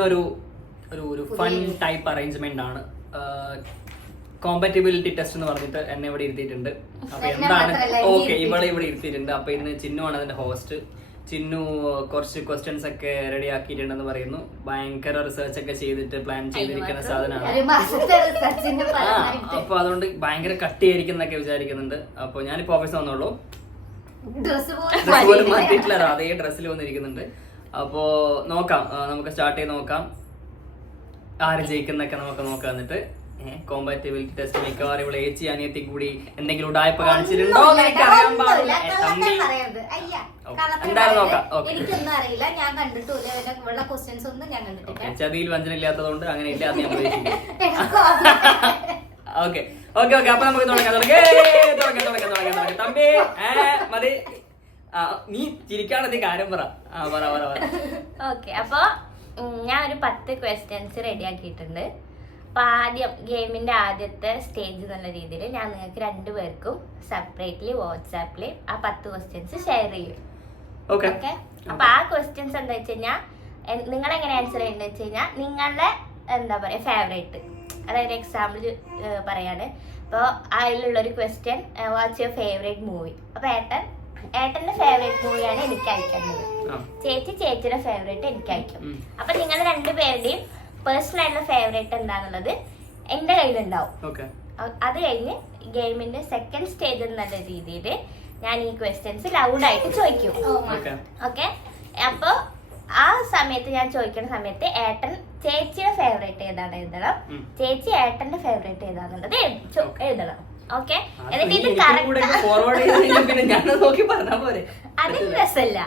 ഇന്നൊരു fun type arrangement ആണ്. Compatibility test എന്ന് പറഞ്ഞിട്ട് എന്നെ ഇവിടെ ഇരുത്തിയിട്ടുണ്ട്. അപ്പൊ എന്താണ് ഇവളെ ഇവിടെ ഇരുത്തിയിട്ടുണ്ട്. അപ്പൊ ഇന്ന് ചിന്നുവാണ് അതിന്റെ ഹോസ്റ്റ്. ചിന്നു കുറച്ച് ക്വസ്റ്റ്യൻസ് ഒക്കെ റെഡി ആക്കിയിട്ടുണ്ടെന്ന് പറയുന്നു. ഭയങ്കര റിസർച്ച് ഒക്കെ ചെയ്തിട്ട് പ്ലാൻ ചെയ്തിരിക്കുന്ന സാധനമാണ്. അപ്പൊ അതുകൊണ്ട് ഭയങ്കര കട്ടിയായിരിക്കുന്നൊക്കെ വിചാരിക്കുന്നുണ്ട്. അപ്പൊ ഞാനിപ്പോ ഓഫീസിൽ വന്നോളൂ, ഡ്രസ് പോലും മാറ്റിയിട്ടില്ല, അതേ ഡ്രസ്സിൽ വന്നിരിക്കുന്നുണ്ട്. അപ്പോ നോക്കാം, നമുക്ക് സ്റ്റാർട്ട് ചെയ്ത് നോക്കാം ആര് ജയിക്കുന്നൊക്കെ നമുക്ക് നോക്കാം. എന്നിട്ട് കോമ്പാറ്റിബിലിറ്റി ടെസ്റ്റ് മിക്കവാറും ഇവിടെ ഏച്ചി അനിയത്തി കൂടി എന്തെങ്കിലും ഉടായ്പ കാണിച്ചിട്ടുണ്ടോ എനിക്ക് അറിയാൻ പാടില്ല. എന്തായാലും നോക്കാം. ചതിയിൽ വഞ്ചന ഇല്ലാത്തതുകൊണ്ട് അങ്ങനെ ഇല്ലാന്ന് ഞാൻ പ്രതീക്ഷിക്കുന്നു. ഓക്കെ ഓക്കെ ഓക്കെ അപ്പൊ നമുക്ക് തുടങ്ങാം. തമ്പി മതി, നീ ചിരിക്കാണത് കാര്യം പറ. ഓക്കെ, അപ്പൊ ഞാൻ ഒരു 10 ക്വസ്റ്റ്യൻസ് റെഡി ആക്കിയിട്ടുണ്ട്. അപ്പൊ ആദ്യം ഗെയിമിന്റെ ആദ്യത്തെ സ്റ്റേജ് എന്നുള്ള രീതിയിൽ ഞാൻ നിങ്ങൾക്ക് 2 പേർക്കും സെപ്പറേറ്റ്ലി വാട്സാപ്പില് ആ 10 ക്വസ്റ്റ്യൻസ് ഷെയർ ചെയ്യും. ഓക്കെ, അപ്പൊ ആ ക്വസ്റ്റ്യൻസ് എന്താ വെച്ച് കഴിഞ്ഞാൽ നിങ്ങൾ എങ്ങനെ ആൻസർ ചെയ്യുന്നത് വെച്ച് കഴിഞ്ഞാൽ നിങ്ങളുടെ എന്താ പറയാ ഫേവറേറ്റ്, അതായത് എക്സാമ്പിൾ പറയാണ്. അപ്പോൾ അതിലുള്ളൊരു question what's your favourite movie. അപ്പൊ ഏട്ടന്റെ ഫേവറേറ്റ് മൂവിയാണ് എനിക്ക് അയക്കുന്നത്, ചേച്ചിയുടെ ഫേവറേറ്റ് എനിക്ക് അയക്കും. അപ്പൊ നിങ്ങൾ 2 പേരുടെയും പേഴ്സണൽ ആയിട്ടുള്ള ഫേവറേറ്റ് എന്താന്നുള്ളത് എന്റെ കയ്യിലുണ്ടാവും. അത് കഴിഞ്ഞ് ഗെയിമിന്റെ സെക്കൻഡ് സ്റ്റേജ് എന്നുള്ള രീതിയിൽ ഞാൻ ഈ ക്വസ്റ്റ്യൻസ് ലൗഡായിട്ട് ചോദിക്കും. ഓക്കെ, അപ്പൊ ആ സമയത്ത് ഞാൻ ചോദിക്കുന്ന സമയത്ത് ഏട്ടൻ ചേച്ചിയുടെ ഫേവറേറ്റ് ഏതാണ് എഴുതണം, ചേച്ചി ഏട്ടന്റെ ഫേവറേറ്റ് ഏതാന്നുള്ളത് എഴുതണം. ഓക്കെ, എന്നിട്ട് ഇത് അതിന് രസമില്ല.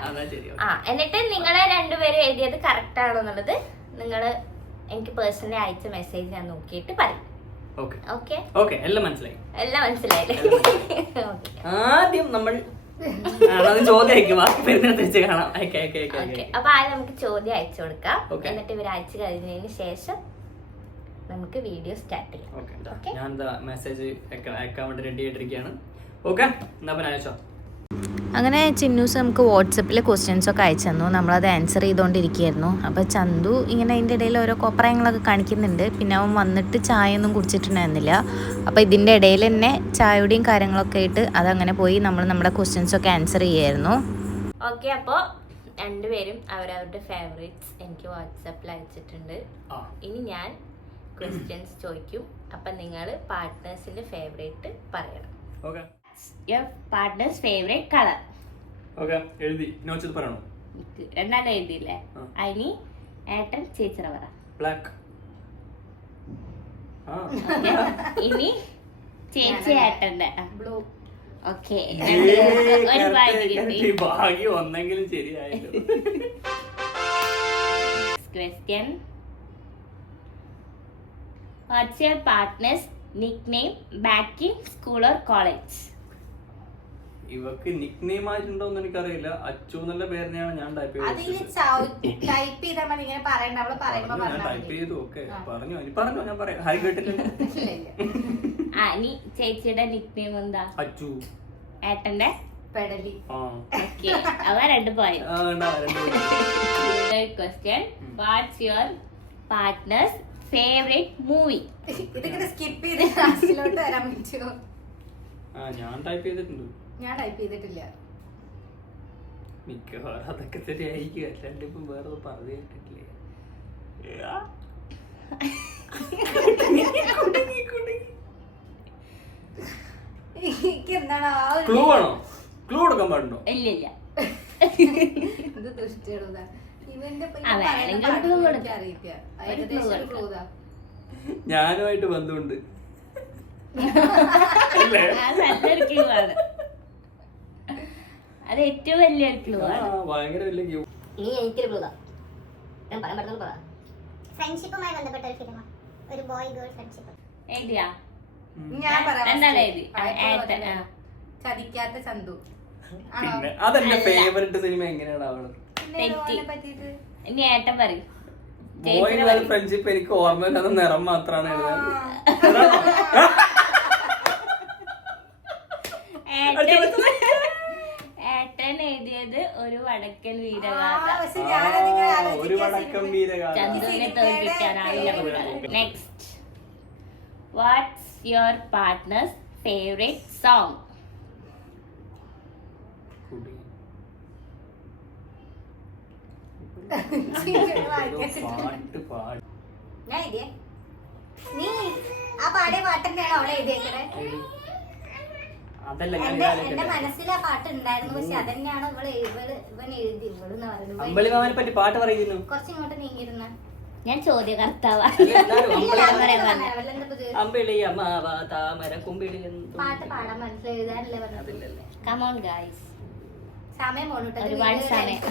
എന്നിട്ട് നിങ്ങളെ 2 പേരും എഴുതിയത് കറക്റ്റ് ആണോ എന്നുള്ളത് നിങ്ങള് എനിക്ക് പേഴ്സണലി അയച്ച മെസ്സേജ് ഞാൻ നോക്കിയിട്ട് പറയും. എല്ലാം മനസ്സിലായി. ആദ്യം നമ്മൾ ചോദ്യം അപ്പൊ ആദ്യം നമുക്ക് ചോദ്യം അയച്ചു കൊടുക്കാം. എന്നിട്ട് ഇവർ അയച്ചു കഴിഞ്ഞതിന് ശേഷം നമുക്ക് വീഡിയോ സ്റ്റാർട്ട് ചെയ്യാം. ഞാൻ മെസ്സേജ് അയക്കാൻ വേണ്ടി റെഡി ആയിട്ടിരിക്കുകയാണ്. ഓക്കെ, എന്നാ പിന്നെ അയച്ചോ. അങ്ങനെ ചിന്നൂസ് നമുക്ക് വാട്സപ്പിൽ ക്വസ്റ്റ്യൻസ് ഒക്കെ അയച്ചു തന്നു. നമ്മളത് ആൻസർ ചെയ്തുകൊണ്ടിരിക്കുകയായിരുന്നു. അപ്പോൾ ചന്തു ഇങ്ങനെ അതിൻ്റെ ഇടയിൽ ഓരോ കോപ്രായങ്ങളൊക്കെ കാണിക്കുന്നുണ്ട്. പിന്നെ അവൻ വന്നിട്ട് ചായ ഒന്നും കുടിച്ചിട്ടുണ്ടായിരുന്നില്ല. അപ്പോൾ ഇതിൻ്റെ ഇടയിൽ തന്നെ ചായയുടെയും കാര്യങ്ങളൊക്കെ ആയിട്ട് അതങ്ങനെ പോയി നമ്മുടെ ക്വസ്റ്റ്യൻസൊക്കെ ആൻസർ ചെയ്യായിരുന്നു. ഓക്കെ, അപ്പോൾ 2 പേരും അവരവരുടെ ഫേവറേറ്റ്സ് എനിക്ക് വാട്സപ്പിൽ അയച്ചിട്ടുണ്ട്. ഇനി ഞാൻ ക്വസ്റ്റ്യൻസ് ചോദിക്കും. അപ്പം നിങ്ങൾ പാർട്ട്നേഴ്സിൻ്റെ ഫേവറേറ്റ് പറയണം. Your partner's favorite color. Okay, എഴുതി. നോട്ട്സ് പറയണോ? രണ്ടാമത് എഴുതിയില്ലേ? അനി ഏട്ടൻ ചേച്ചിയുടെ പറ. Black. ഇനി ചേച്ചി ഏട്ടന്റെ ബ്ലൂ. ഓക്കെ, ഭാഗ്യം ഒന്നെങ്കിലും ശരിയായല്ലോ. Question. What's your partner's nickname back in school or college? ഇവക്ക് നിക് നെയിം ആയിട്ടുണ്ടോന്ന് എനിക്കറിയില്ല. അച്ചു എന്നുള്ള പേരിനെയാണ് ഞാൻ ടൈപ്പ് ചെയ്തത്. പറഞ്ഞോ ഞാൻ പറയാം. ഹൈ കേട്ടില്ല. ചേച്ചിയുടെ നിക് നെയിം എന്താ? അച്ചു. ഏട്ടന്റെ പെടലി. അവ 2 പോയി. Question. What's your partner's favourite movie? ഇതിങ്ങനെ സ്കിപ്പ് ചെയ്ത് ക്ലാസ്സിലോട്ട് വരാൻ പറ്റുമോ? ഞാൻ ടൈപ്പ് ചെയ്തിട്ടുണ്ട്. ഞാൻ ടൈപ്പ് ചെയ്തിട്ടില്ല. മിക്കവാറും അതൊക്കെ ശരിയായിരിക്കും. അല്ലാണ്ട് ഇപ്പം വേറെ പറഞ്ഞു കേട്ടിട്ടില്ലേ? ക്ലൂ ആണോ? ക്ലൂ കൊടുക്കാൻ പാടുണ്ടോ? ഇല്ല. ഇത് ദുഷ്ട ഞാനുമായിട്ട് ബന്ധമുണ്ട്. അത് ഏറ്റവും വലിയൊരു ക്ലൂ ആണ്. ഭയങ്കര വലിയ ക്ലൂ. ഇനി എനിക്കൊരു ക്ലൂ ഫ്രണ്ട്ഷിപ്പുമായി ബന്ധപ്പെട്ട ഒരു ഫിലിമാണ്. ഒരു ബോയ് ഗേൾ ഫ്രണ്ട്ഷിപ്പ്. എഴുതിയാ? ഞാൻ പറയാം. ചതിക്കാത്ത ചന്തു. പിന്നെ അതല്ല ഫേവറേറ്റ് സിനിമ എങ്ങനെയാണ് ആവണത്? ഇനി ഏട്ടൻ പറയും. ബോയ് ഗേൾ ഫ്രണ്ട്ഷിപ്പ് എനിക്ക് ഓർമ്മയില്ലാതെ നിറം മാത്രമാണ് എഴുതാൻ. ഏട്ടൻ എഴുതിയത് ഒരു വടകര വടക്കൻ വീരഗാഥ. പക്ഷെ ഞാനതിങ്ങനെ ഒരു ആലോചിക്കാൻ വടക്കം വീരഗാഥ. ചന്തുവിനെ തോൽപ്പിക്കാനാവില്ല. Next, what's your partner's favourite song? പാട്ട് ഞാൻ എഴുതിയേ നീ ആ പാടിയ പാട്ട് തന്നെയാണോ അവളെ എഴുതിയേക്കണേ? അതല്ല ഞാൻ എന്റെ മനസ്സിൽ ആ പാട്ട് ഉണ്ടായിരുന്നു, പക്ഷെ അതന്നെയാണ് ഇവൻ എഴുതി. ഇവളെന്ന് പറയുന്നത് അമ്പളിമാമനെ പറ്റി പാട്ട് പറയുന്നു. കുറച്ചിങ്ങോട്ട് നീങ്ങിയിരുന്ന ഞാൻ ചോദ്യകർത്താവാ. താമര കുമ്പിളി പാട്ട് പാടാൻ മനസ്സിൽ എഴുതാനല്ലേ പറഞ്ഞത്. Come on guys. സമയം പോണിട്ട് ഒരുപാട് സമയം.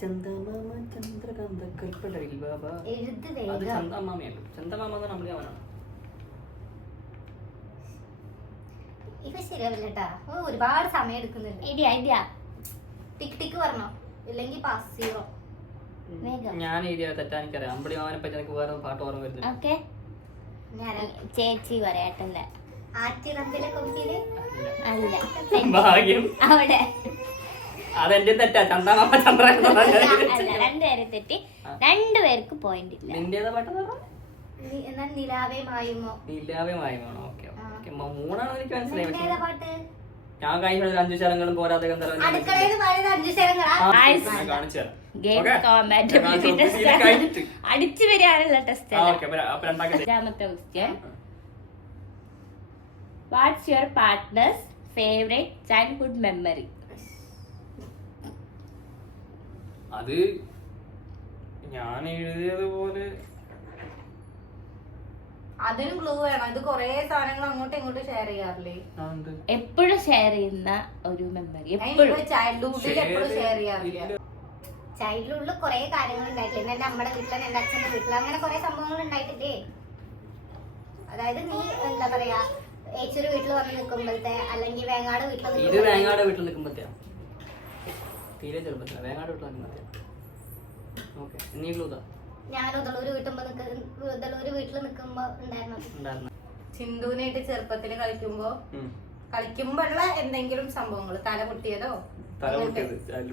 ചന്ദമാമ ചന്ദ്രകാന്ത കൽപ്പടവിൽ ബാബ. എഴുത് അത് വേഗം. ചന്ദമാമയാണ്. ചന്ദമാമ എന്ന് നമ്മൾ അവനാണ്. ഇവ ശരിയാവില്ല കേട്ടാ, ഒരുപാട് സമയം എടുക്കുന്നുണ്ട്. ഐഡിയ ടിക് ടിക്ക് പറഞ്ഞോ, ഇല്ലെങ്കിൽ പാസ് സീറോ. വേഗം. ഞാൻ എഴുതിയ തെറ്റാ എനിക്കറിയാം. അമ്പളിമാമനെ പറ്റി എനിക്ക് വേറെ പാട്ട് ഓർമ്മ വരുന്നില്ല. ഓക്കെ, ഞാനാ ചേച്ചി പറയട്ടെ. ആറ്റിറമ്പിലെ കൊമ്പില് അല്ല, ഭാഗ്യം. അവിടെ അതെന്റെ തെറ്റാ. ചന്ദമാമ ചന്ദ്ര അല്ല, രണ്ടുപേരെ തെറ്റി. രണ്ടുപേർക്ക് പോയിന്റ് ഇല്ല. നിന്റേതാ പാട്ട് എന്നാൽ നിലാവേ മായുമോ. നിലാവേ മായമാണോ? Okay okay. മൂന്നാണെന്ന് എനിക്ക് മനസ്സിലായി. പക്ഷേ നിന്റേതാ പാട്ട്? ഞാൻ കഴിഞ്ഞ 5 ശരങ്ങളും പോരാതെ ഗന്ധർവ്വൻ അടുക്കളയിൽ പാടിയത് 5 ശരങ്ങളാ. ഞാൻ കാണിച്ചു തരാം. Game Okay? കോമ്പാറ്റബിലിറ്റി ഇത് ടെസ്റ്റ് കഴിഞ്ഞിട്ട്. അടിച്ചു വരികയാണുള്ള ടെസ്റ്റ്. ഓക്കെ. അപ്പൊ രണ്ടാമത്തെ രണ്ടാമത്തെ question, what's your partner's favourite childhood memory? അത് ഞാൻ എഴുതിയത് പോലെ അതിനും ക്ലൂ വേണം. ഇത് കൊറേ സാധനങ്ങൾ അങ്ങോട്ടും ഇങ്ങോട്ടും ഷെയർ ചെയ്യാറില്ലേ? എപ്പോഴും ഷെയർ ചെയ്യുന്ന ഒരു മെമ്മറി. എപ്പോഴും ചൈൽഡ്ഹുഡിൽ എപ്പോഴും ഷെയർ ചെയ്യാറില്ല. ചൈൽഡ്ഹുഡിൽ കൊറേ കാര്യങ്ങൾ ഉണ്ടായിട്ടില്ലേ? എന്റെ നമ്മുടെ വീട്ടിലും എന്റെ അച്ഛന്റെ വീട്ടിലും അങ്ങനെ കൊറേ സംഭവങ്ങൾ ഉണ്ടായിട്ടില്ലേ? അതായത് നീ എന്താ പറയാ, ഏച്ചൊരു വീട്ടിൽ വന്ന് നിൽക്കുമ്പോഴത്തെ, അല്ലെങ്കിൽ വേങ്ങാട് വീട്ടിൽ ഇത് വേങ്ങാട് വീട്ടിൽ നിൽക്കുമ്പോഴത്തെയാ. തീരെ ചെറുപ്പത്തില വേങ്ങാട് വീട്ടിൽ നിൽക്കുമ്പോഴത്തെയാ. ഓക്കെ. നീ ക്ലൂതാ. ഞാൻ ഉദളൂര് വീട്ടിൽ നിൽക്കുമ്പോ ഉണ്ടായിരുന്നു. സിന്ധുവിനായിട്ട് ചെറുപ്പത്തിൽ കളിക്കുമ്പോഴുള്ള എന്തെങ്കിലും സംഭവങ്ങൾ, തല പൊട്ടിയതോ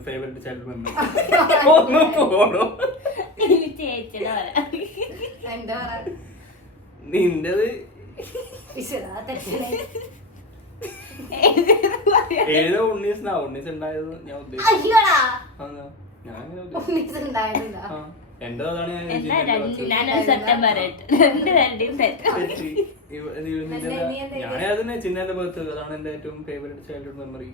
ഫേവറേറ്റ് ചൈൽഡ് മെമ്മറി. ചേച്ചിയുടെ എന്താ പറയാ, നിന്റത് ഏതോ ഉണ്ണീസ് ഉണ്ടായത് ഞാൻ ഉദ്ദേശിച്ചു. ഞാൻ ഉണ്ടായിരുന്നില്ല. എന്റെ അതാണ് ഞാനൊരു സത്യം പറയട്ടെ, രണ്ടുപേരുടെയും തെറ്റ്. ഞാൻ അതിനെ ചിന്നന്റെ ബർത്ത്, അതാണ് എന്റെ ഏറ്റവും ഫേവറേറ്റ് ചൈൽഡ്ഹുഡ് മെമ്മറി.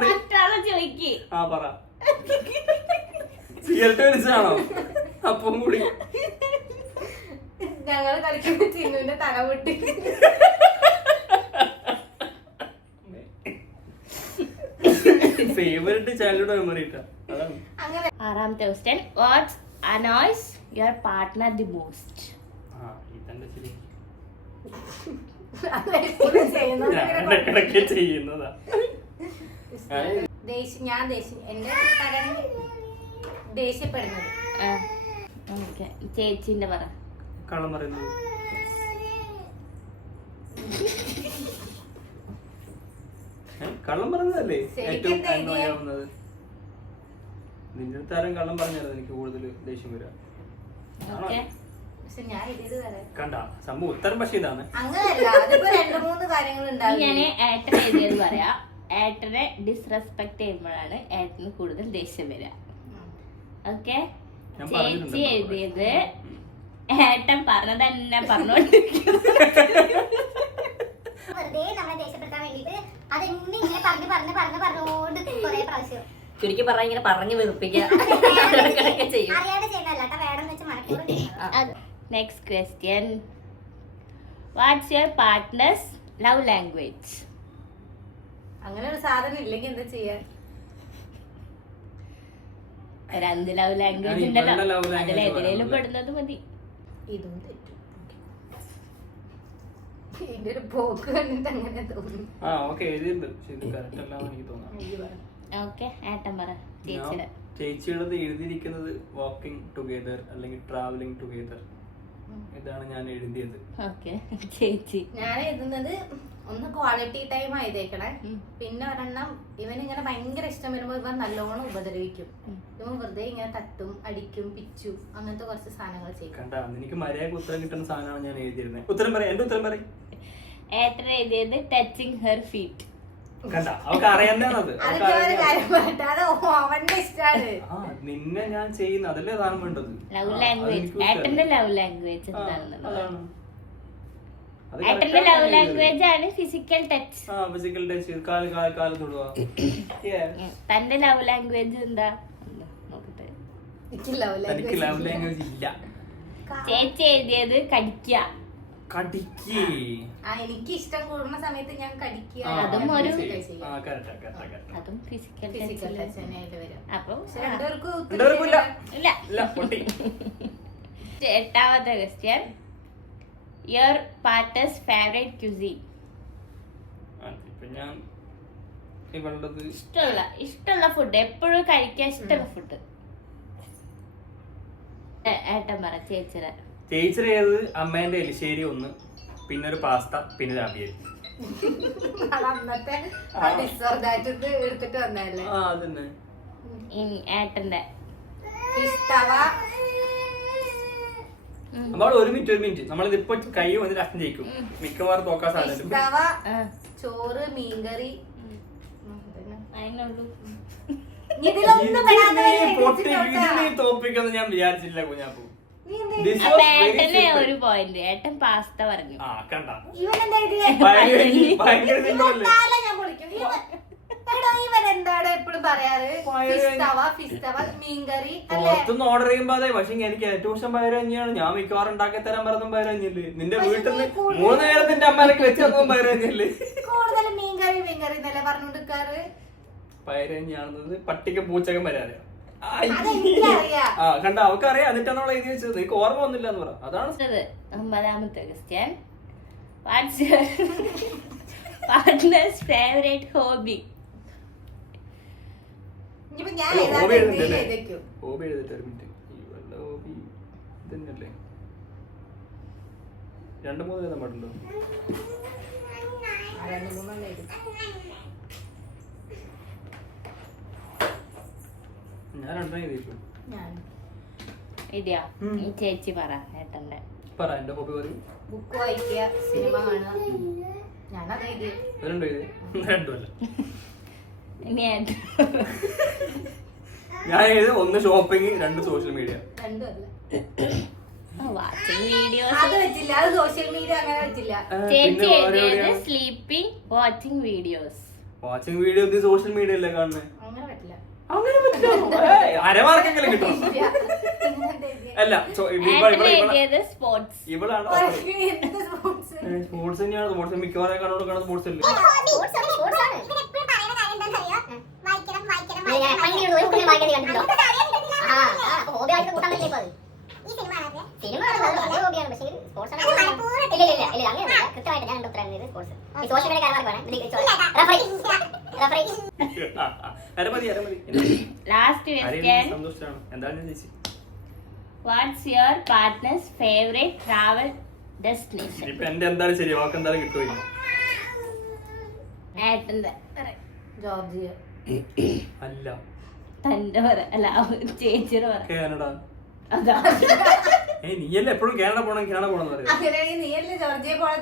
മറ്റാളെ ചോദിക്ക്. ആ പറ. സിഗരറ്റ് വലിച്ചാണോ? അപ്പം കൂടി ഞങ്ങള് കളിക്കുമ്പോ ചിന്നുവിന്റെ തല പൊട്ടി. ഫേവറേറ്റ് ചൈൽഡ്ഹുഡ് മെമ്മറി ഇട്ടാ അതാണ്. ആറാമത്തെ question, what annoys your partner the most? ഇതെന്റെ ശരി ചെയ്യുന്നത് ചെയ്യുന്നതാ. ഞാൻ എന്റെ തരം ദേഷ്യപ്പെടുന്നത്. ഓക്കെ, ചേച്ചിന്റെ പറ. കള്ളം പറയുന്നത്. കള്ളം പറഞ്ഞതല്ലേ ഏറ്റവും അന്വയാവുന്നത്? നിന്റെ അടുത്ത് ആരും കള്ളം പറഞ്ഞാലും എനിക്ക് കൂടുതൽ ദേഷ്യം വരാം. പക്ഷെ ഞാൻ ഇത് വരെ കണ്ട സംഭവം ഉത്തരം. പക്ഷെ ഇതാണ് അങ്ങനെയല്ല, അതിപ്പോ 2-3 കാര്യങ്ങൾ ഉണ്ടാവും. ഞാൻ ഏട്ടൻ എഴുതിയത് പറയാ. ഏട്ടനെ ഡിസ്റെസ്പെക്ട് ചെയ്യുമ്പോഴാണ് ഏട്ടന് കൂടുതൽ ദേഷ്യം വരിക. ഓക്കെ, ചേച്ചി എഴുതിയത് ഏട്ടൻ പറഞ്ഞത് തന്നെ പറഞ്ഞോണ്ടിരിക്കുന്നു. വെറുതെ നമ്മളെ ദേഷ്യപ്പെടുത്താൻ വേണ്ടിട്ട് അതെന്നെ ഇങ്ങനെ പറഞ്ഞോണ്ട് കൊറേ പ്രാവശ്യം ചുരുക്കി പറഞ്ഞ ഇങ്ങനെ പറഞ്ഞു വെറുപ്പിക്കുക ചെയ്യും. അറിയാതെ ചെയ്യുന്നതല്ല കേട്ടോ, വേണമെന്ന് വെച്ചാൽ മനഃപൂർവ്വം. Next question, what's your partner's love language? അങ്ങനെ ഒരു സാധനം ഇല്ലെങ്കിൽ എന്താ ചെയ്യാൻ? ഒരു 5 ലവ് ലാംഗ്വേജ് ഉണ്ടല്ലോ, അതിലേതിലും പെടുന്നത് മതി. ഇതും തെറ്റും. ഇതിന്റെ ഒരു പോക്ക് കണ്ടിട്ട് അങ്ങനെ തോന്നുന്നു. ആ ഓക്കെ എഴുതിയിട്ടുണ്ട്. പക്ഷെ ഇത് കറക്റ്റ് അല്ലാന്ന് എനിക്ക് തോന്നാം. ഓക്കെ, ഏട്ടൻ പറ ചേച്ചിയുടെ. ചേച്ചിയുടേത് എഴുതിയിരിക്കുന്നത് വാക്കിംഗ് ടുഗെദർ അല്ലെങ്കിൽ ട്രാവലിംഗ് ടുഗെദർ. ഇതാണ് ഞാൻ എഴുതിയത്. ഓക്കെ, ചേച്ചി. ഞാൻ എഴുതുന്നത് ഒന്ന് ക്വാളിറ്റി ടൈം ആയതേക്കണേ. പിന്നെ ഒരെണ്ണം ഇവനിങ്ങനെ ഭയങ്കര ഇഷ്ടം വരുമ്പോ ഇവൻ നല്ലോണം ഉപദ്രവിക്കും. ഇവൻ വെറുതെ ഇങ്ങനെ തട്ടും അടിക്കും പിച്ചും അങ്ങനത്തെ കുറച്ച് സാധനങ്ങൾ ചെയ്യും. കണ്ടാ എനിക്ക് മര്യാദ ഉത്തരം കിട്ടുന്ന സാധനമാണ് ഞാൻ എഴുതിയിരുന്നത്. ഉത്തരം പറയാം, എന്റെ ഉത്തരം പറയും. ഏട്ടൻ എഴുതിയത് ടച്ചിങ് ഹെർ ഫീറ്റ്. കണ്ടാ അവൾക്ക് അറിയണ്ടത്. അതൊക്കെ ഒരു കാര്യം പറയട്ടെ, അത് അവന്റെ ഇഷ്ടാണ്. നിന്നെ ഞാൻ ചെയ്യുന്ന അതല്ലേ സാധനം വേണ്ടത്. ലവ് ലാംഗ്വേജ്, ഏട്ടന്റെ ലവ് ലാംഗ്വേജ് എന്താണെന്നുള്ളത്. അതാണ് ഏട്ടന്റെ ലവ് ലാംഗ്വേജ് ആണ് ഫിസിക്കൽ ടച്ച്. ഫിസിക്കൽ ടച്ച്, കാല് തൊടുക. തന്റെ ലവ് ലാംഗ്വേജ് എന്താ നോക്കട്ടെ. എനിക്ക് love തനിക്ക് language ലവ് ലാംഗ്വേജ് ഇല്ല. ചേച്ചി എഴുതിയത് കടിക്കുക. കടിക്ക്. എനിക്ക് ഇഷ്ടം കൂടുന്ന സമയത്ത് ഞാൻ കടിക്കുക. അതും ഒരു അതും ഫിസിക്കൽ ഫിസിക്കൽ ടച്ച് ടച്ച് തന്നെയായിട്ട് വരും. അപ്പൊ രണ്ടുപേർക്കും ഇല്ല. 8ാമത്തെ question. Your partner's favourite cuisine. ഞാൻ ഇവളുടേത് ഇഷ്ടമുള്ള ഫുഡ്, എപ്പോഴും കഴിക്കാൻ ഇഷ്ടമുള്ള ഫുഡ്. ഏട്ടൻ പറ. ചേച്ചിയുടെ ഏത്? അമ്മേന്റെ എലിശ്ശേരി 1, പിന്നെ ഒരു പാസ്ത, പിന്നെ ഒരു അവിയൽ. അന്നത്തെ എടുത്തിട്ട് വന്നല്ലേ. അതന്നെ. ഏട്ടന്റെ നമ്മൾ ഒരു മിനിറ്റ് നമ്മളിതിപ്പോ കൈ വന്നിട്ട് അച്ഛൻ ജയിക്കും. മിക്കവാറും തോക്കാൻ സാധ്യത. ചോറ്, മീൻകറി. അതിനുള്ളൂ. തോപ്പിക്കൊന്നും ഞാൻ വിചാരിച്ചില്ല കുഞ്ഞാപ്പൂ. അപ്പൊ ഏട്ടന് ഒരു പോയിന്റ്. ഏട്ടൻ പാസ്ത പറഞ്ഞു. കണ്ട എന്താണ് എപ്പോഴും പറയാറ്? മീൻകറി പുറത്തുനിന്ന് ഓർഡർ ചെയ്യുമ്പോ അതെ. പക്ഷെ എനിക്ക് ഏറ്റവും ഇഷ്ടം പയറഞ്ഞാണ്. ഞാൻ മിക്കവാറും ഉണ്ടാക്കി തരാൻ പറഞ്ഞതും പയറഞ്ഞില്ലേ. നിന്റെ വീട്ടിൽ നിന്ന് 3 നേരത്തിന്റെ അമ്മേനൊക്കെ വെച്ച് തന്നതും പയറഞ്ഞില്ലേ. കൂടുതൽ മീൻകറി എന്നല്ലേ പറഞ്ഞോണ്ടിരിക്കാറ്. പയറഞ്ഞാണെന്നത് പട്ടിക്ക് പൂച്ചകം വരാറ്. അതെനിക്കറിയാം. കണ്ട അവക്കറിയാം. എന്നിട്ടാണോ എഴുതി വെച്ചത്? നിനക്ക് ഓർമ്മ ഒന്നുമില്ല എന്ന് പറ. അതാണ് 9ാമത്തെ question. What's your partner's favourite hobby? Hobby എഴുതിട്ട് ഒരു മിനിറ്റ്. ഹോബി ഇതന്നെയല്ലേ? 2-3 എഴുതാൻ പാടുണ്ടോ? ഞാൻ 2 എഴുതിയിട്ടു. ഇതെയോ? ഈ ചേച്ചി പറ. ഏട്ടന്റെ പറ. എന്റെ ഹോബി പറയും. ബുക്ക് വായിക്കുക, സിനിമ കാണുക. ഞാനത് എഴുതി. 2 എഴുതി. 2 അല്ല. ഇനി ഏട്ടൻ. ഞാൻ എഴുതി 1 ഷോപ്പിംഗ്, 2 സോഷ്യൽ മീഡിയ. 2 അല്ല. Watching videos. അത് വെച്ചില്ല. അത് സോഷ്യൽ മീഡിയ അങ്ങനെ വെച്ചില്ല. ചേച്ചി എഴുതിയത് sleeping, watching videos. Watching video social media അല്ലേ കാണുന്നത്? അങ്ങനെ പറ്റില്ല. അങ്ങനെ പറ്റില്ല. അരമാർക്കെങ്കിലും കിട്ടും. അല്ല എഴുതിയത് സ്പോർട്സ്. ഇവളാണ് സ്പോർട്സ് തന്നെയാണ്. സ്പോർട്സ് മിക്കവാറും കാണുന്നത് സ്പോർട്സ് അല്ലേ. Last question. സന്തോഷമാണ്. എന്താണ് ചേച്ചി? What's your partner's favourite travel destination? ഇപ്പൊ എന്റെ എന്താണ് ശരി? വാക്ക് എന്തായാലും കിട്ടുമോ? ഏട്ടന്റെ ജോർജിയ. അല്ല. തന്റെ പറ. അല്ല ചേച്ചിയുടെ പറ. കാനഡ. അതാ. നീയല്ലേ എപ്പോഴും കാനഡ പോണം കാനഡ പോണെന്ന് പറയാം. അങ്ങനെയാണെങ്കിൽ നീയല്ലേ ജോർജിയ പോണം.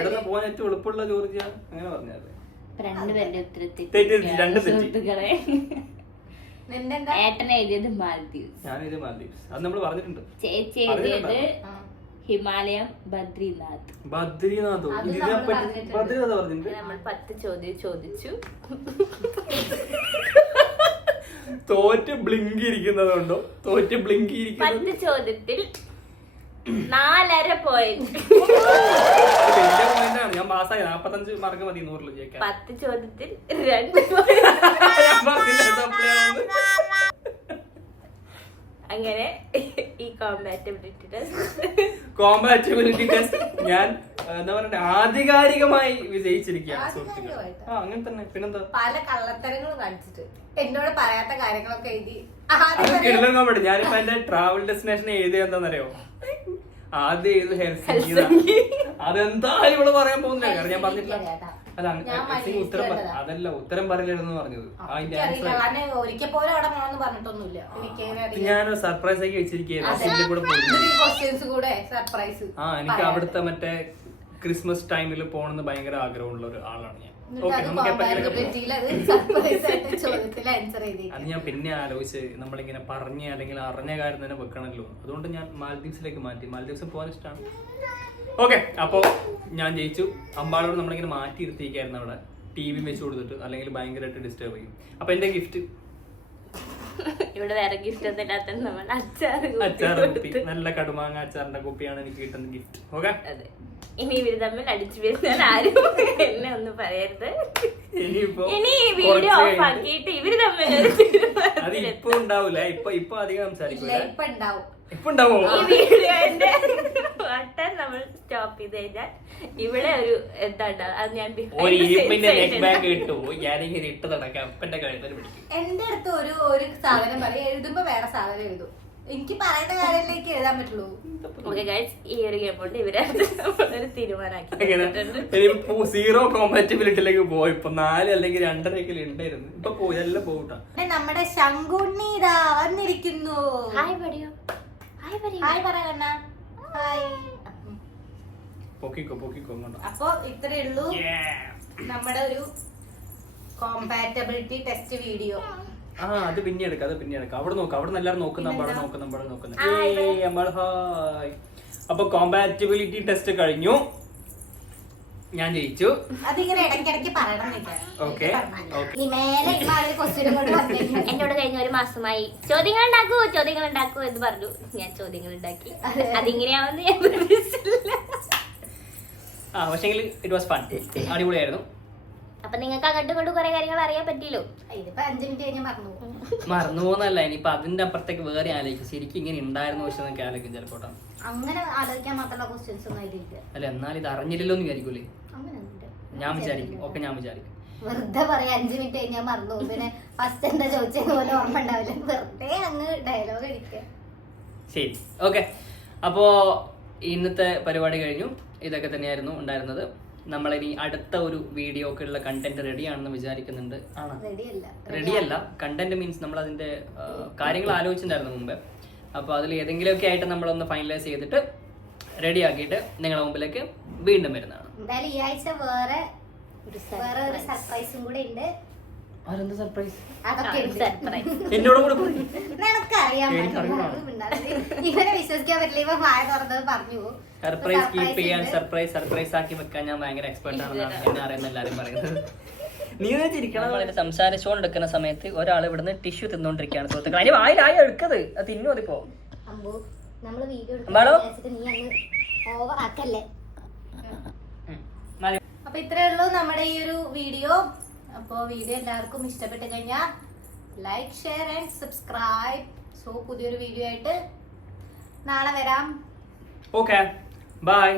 ഇവിടെ പോകാൻ ഏറ്റവും എളുപ്പമുള്ള ജോർജിയ അങ്ങനെ പറഞ്ഞാലേ. രണ്ടുപേരുടെ തെറ്റി. സുഹൃത്തുക്കളെ. നിന്റെ ഏട്ടൻ എഴുതിയത് മാൽദീവ്സ്. ഞാനിത് മാൽദീവ്സ്. അത് നമ്മൾ പറഞ്ഞിട്ടുണ്ട്. ചേച്ചി എഴുതിയത് ഹിമാലയം, ബദ്രിനാഥ്. ബദ്രിനാഥോ? ഇതിനെപ്പറ്റി ബദ്രിനാഥ് പറഞ്ഞിട്ടുണ്ട്. നമ്മൾ 10 ചോദ്യം ചോദിച്ചു. തോറ്റ് ബ്ലിങ്കി ഇരിക്കുന്നതുകൊണ്ടോ? 10 ചോദ്യത്തിൽ 4.5 പോയിന്റ്. ഞാൻ പാസ്സായി. 45 മാർക്ക് മതി 100 ജയിക്കാൻ. 10 ചോദ്യത്തിൽ 2 പോയിന്റ്. അങ്ങനെ ഈ കോമ്പാറ്റബിലിറ്റി ടെസ്റ്റ് ഞാൻ എന്താ പറയണ്ടേ ആധികാരികമായി വിജയിച്ചിരിക്കുകയാണ്. അങ്ങനെ തന്നെ. പിന്നെന്താ? പല കള്ളത്തരങ്ങളും കാണിച്ചിട്ട് എന്നോട് പറയാത്ത കാര്യങ്ങളൊക്കെ എഴുതി. കിടലങ്ങാൻ പറ്റും. ഞാനിപ്പോ എന്റെ ട്രാവൽ ഡെസ്റ്റിനേഷൻ എഴുതിയ എന്താണെന്നറിയോ? ആദ്യം ഇത് ഹെൽസിങ്കി അതെന്തായാലും ഇവിടെ പറയാൻ പോകുന്നില്ല. കാരണം ഞാൻ പറഞ്ഞിട്ടില്ല. അല്ല അതല്ല ഉത്തരം പറയലെന്ന് പറഞ്ഞത്. ഒരിക്കൽ പോലും അവിടെ പോണെന്ന് പറഞ്ഞിട്ടൊന്നുമില്ല. ഞാൻ സർപ്രൈസ് ആക്കി വെച്ചിരിക്കുകയായിരുന്നു. എനിക്ക് അവിടുത്തെ മറ്റേ ക്രിസ്മസ് ടൈമിൽ പോകണമെന്ന് ഭയങ്കര ആഗ്രഹമുള്ള ഒരു ആളാണ് ഞാൻ. അത് ഞാൻ പിന്നെ ആലോചിച്ച് നമ്മളിങ്ങനെ പറഞ്ഞ അല്ലെങ്കിൽ അറിഞ്ഞ കാര്യം തന്നെ വെക്കണല്ലോ. അതുകൊണ്ട് ഞാൻ മാൽദീവ്സിലേക്ക് മാറ്റി. മാൽദീവ്സിൽ പോകാൻ ഇഷ്ടമാണ്. ഓക്കെ, അപ്പോ ഞാൻ ജയിച്ചു. അമ്പാളോട് നമ്മളിങ്ങനെ മാറ്റി ഇരുത്തിയിരിക്കായിരുന്നു അവിടെ. TV വെച്ച് കൊടുത്തിട്ട് അല്ലെങ്കിൽ ഭയങ്കരമായിട്ട് ഡിസ്റ്റർബ് ചെയ്യും. അപ്പൊ എന്റെ ഗിഫ്റ്റ് ഇവിടെ വേറെ ഗിഫ്റ്റ് ഒന്നും ഇല്ലാത്ത നമ്മൾ അച്ചാർ കുപ്പി, നല്ല കടുമാങ്ങ അച്ചാറിന്റെ കുപ്പിയാണ് എനിക്ക് കിട്ടുന്ന ഗിഫ്റ്റ്. ഓക്കെ, അതെ. ഇനി ഇവര് തമ്മിൽ അടിച്ചു വരുന്ന ആരും എന്നെ ഒന്നും പറയരുത്. ഇനി ഈ വീഡിയോ ഓഫ് ആക്കിയിട്ട് ഇവര് തമ്മിൽ അത് ഇപ്പൊ ഉണ്ടാവൂല. ഇപ്പൊ അധികം സംസാരിക്കൂല. ഇപ്പൊ ഉണ്ടാവും. ഇപ്പൊ ഉണ്ടാവോ? ഈ വീഡിയോന്റെ വട്ടം നമ്മൾ സ്റ്റോപ്പ് ചെയ്ത് കഴിഞ്ഞാൽ ഇവിടെ ഒരു എന്താ അത് ഞാൻ ഇട്ടു. ഞാനിങ്ങനെ ഇട്ട് നടക്കാം. അപ്പന്റെ കഴുത്തിൽ പിടിക്കും. എന്റെ അടുത്ത് ഒരു സാധനം പറയും, എഴുതുമ്പോ വേറെ സാധനം എഴുതും. എനിക്ക് പറയുന്ന കാര്യത്തിലേക്ക് എഴുതാൻ പറ്റുള്ളൂ. ഈ ഒരു ഗെയിം കൊണ്ട് ഇവരെ ഒരു തീരുമാനമാക്കി. സീറോ കോമ്പാറ്റബിലിറ്റിയിലേക്ക് പോയി. ഇപ്പൊ 4 അല്ലെങ്കിൽ 2.5 ഉണ്ടായിരുന്നു. ഇപ്പൊ പോയി എല്ലാം പോകട്ടാ. നമ്മുടെ ശങ്കുണ്ണീതാ വന്നിരിക്കുന്നു. ഹായ് പറയോ, ഹായ് പറയണ. ഹായ്. പൊക്കിക്കോ. അപ്പൊ ഇത്രയേ ഉള്ളൂ നമ്മുടെ ഒരു കോമ്പാറ്റബിലിറ്റി ടെസ്റ്റ് വീഡിയോ. അത് പിന്നെ എടുക്കാം. അവിടെ നോക്കാം. അവിടെ എല്ലാവരും നോക്കുന്ന. അപ്പൊ കോമ്പാറ്റബിലിറ്റി ടെസ്റ്റ് കഴിഞ്ഞു. ഞാൻ ജയിച്ചു. അതിങ്ങനെ ഇടയ്ക്കിടയ്ക്ക് പറയണം. ഓക്കെ, എന്നോട് കഴിഞ്ഞ ഒരു മാസമായി ചോദ്യങ്ങൾ ഉണ്ടാക്കൂ എന്ന് പറഞ്ഞു. ഞാൻ ചോദ്യങ്ങൾ ഉണ്ടാക്കി. അതിങ്ങനെയാവുന്ന ഞാൻ പ്രതീക്ഷിച്ചില്ല. പക്ഷെങ്കിൽ ഇറ്റ് വാസ് ഫൺ. അടിപൊളിയായിരുന്നു. അപ്പൊ നിങ്ങൾക്ക് അങ്ങോട്ടും ഇങ്ങോട്ടും കുറെ കാര്യങ്ങൾ അറിയാൻ പറ്റിയല്ലോ. ഇതിപ്പോ 5 മിനിറ്റ് കഴിഞ്ഞ് മറന്നു പോകുന്നല്ല. ഇനിയിപ്പൊ അതിന്റെ അപ്പുറത്തേക്ക് വേറെ ആലോചിക്കും. ശരിക്കും ഇങ്ങനെ ഉണ്ടായിരുന്നു പക്ഷെ നമുക്ക് ആലോചിക്കും ചിലപ്പോട്ടാ. അങ്ങനെ ആലോചിക്കാൻ മാത്രമുള്ള ക്വസ്റ്റ്യൻസ് ഒന്നും ഇതില്ല. അല്ല, എന്നാൽ ഇത് അറിഞ്ഞില്ലല്ലോ എന്ന് വിചാരിക്കൂലേ? ഞാൻ വിചാരിക്കും. വെറുതെ പറയാം 5 മിനിറ്റ് കഴിഞ്ഞാൽ മറന്നു. പിന്നെ ഫസ്റ്റ് എന്താ ചോദിച്ചത് പോലെ ഓർമ്മ ഉണ്ടാവില്ല. വെറുതെ അങ്ങ് ഡയലോഗ് അടിക്കുക. ശരി, ഓക്കെ. അപ്പോ ഇന്നത്തെ പരിപാടി കഴിഞ്ഞു. ഇതൊക്കെ തന്നെയായിരുന്നു ഉണ്ടായിരുന്നത്. നമ്മളിനി അടുത്ത ഒരു വീഡിയോ ഒക്കെ ഉള്ള കണ്ടന്റ് റെഡിയാണെന്ന് വിചാരിക്കുന്നുണ്ട്. ആണോ? റെഡിയല്ല. കണ്ടന്റ് മീൻസ് നമ്മൾ അതിന്റെ കാര്യങ്ങൾ ആലോചിച്ചിട്ടുണ്ടായിരുന്നു മുമ്പ്. അപ്പൊ അതിൽ ഏതെങ്കിലുമൊക്കെ ആയിട്ട് നമ്മളൊന്ന് ഫൈനലൈസ് ചെയ്തിട്ട് റെഡി ആക്കിയിട്ട് നിങ്ങളുടെ മുമ്പിലേക്ക് വീണ്ടും വരുന്നതാണ്. എന്തായാലും ഈ ആഴ്ച വേറെ ഒരു സർപ്രൈസും കൂടെ ഉണ്ട്. അതെന്താ സർപ്രൈസ്? എന്നോട് കൂടെ നിനക്കറിയാം. ഇവനെ വിശ്വസിക്കാൻ പറ്റില്ല. ഇവ വായ തുറന്നത് പറഞ്ഞു. സർപ്രൈസ് കീപ്പ് ചെയ്യാൻ, സർപ്രൈസ് ആക്കി വെക്കാൻ ഞാൻ ഭയങ്കര എക്സ്പെർട്ട് ആണെന്നാണ് എന്നെ അറിയുന്ന എല്ലാരും പറയുന്നത്. നീ ചിരിക്കണം. സംസാരിച്ചുകൊണ്ടിരിക്കുന്ന സമയത്ത് ഒരാൾ ഇവിടുന്ന് ടിഷ്യൂ തിന്നോണ്ടിരിക്കുകയാണ്. സുഹൃത്തുക്കൾ, അതിന് വായിലായി എടുക്കത്. അത് തിന്നു. അതിപ്പോ അപ്പൊ ഇത്രേ ഉള്ളൂ നമ്മുടെ ഈ ഒരു വീഡിയോ. അപ്പൊ വീഡിയോ എല്ലാവർക്കും ഇഷ്ടപ്പെട്ട് കഴിഞ്ഞാൽ like, share and subscribe. So പുതിയൊരു വീഡിയോ ആയിട്ട് നാളെ വരാം. Okay, by.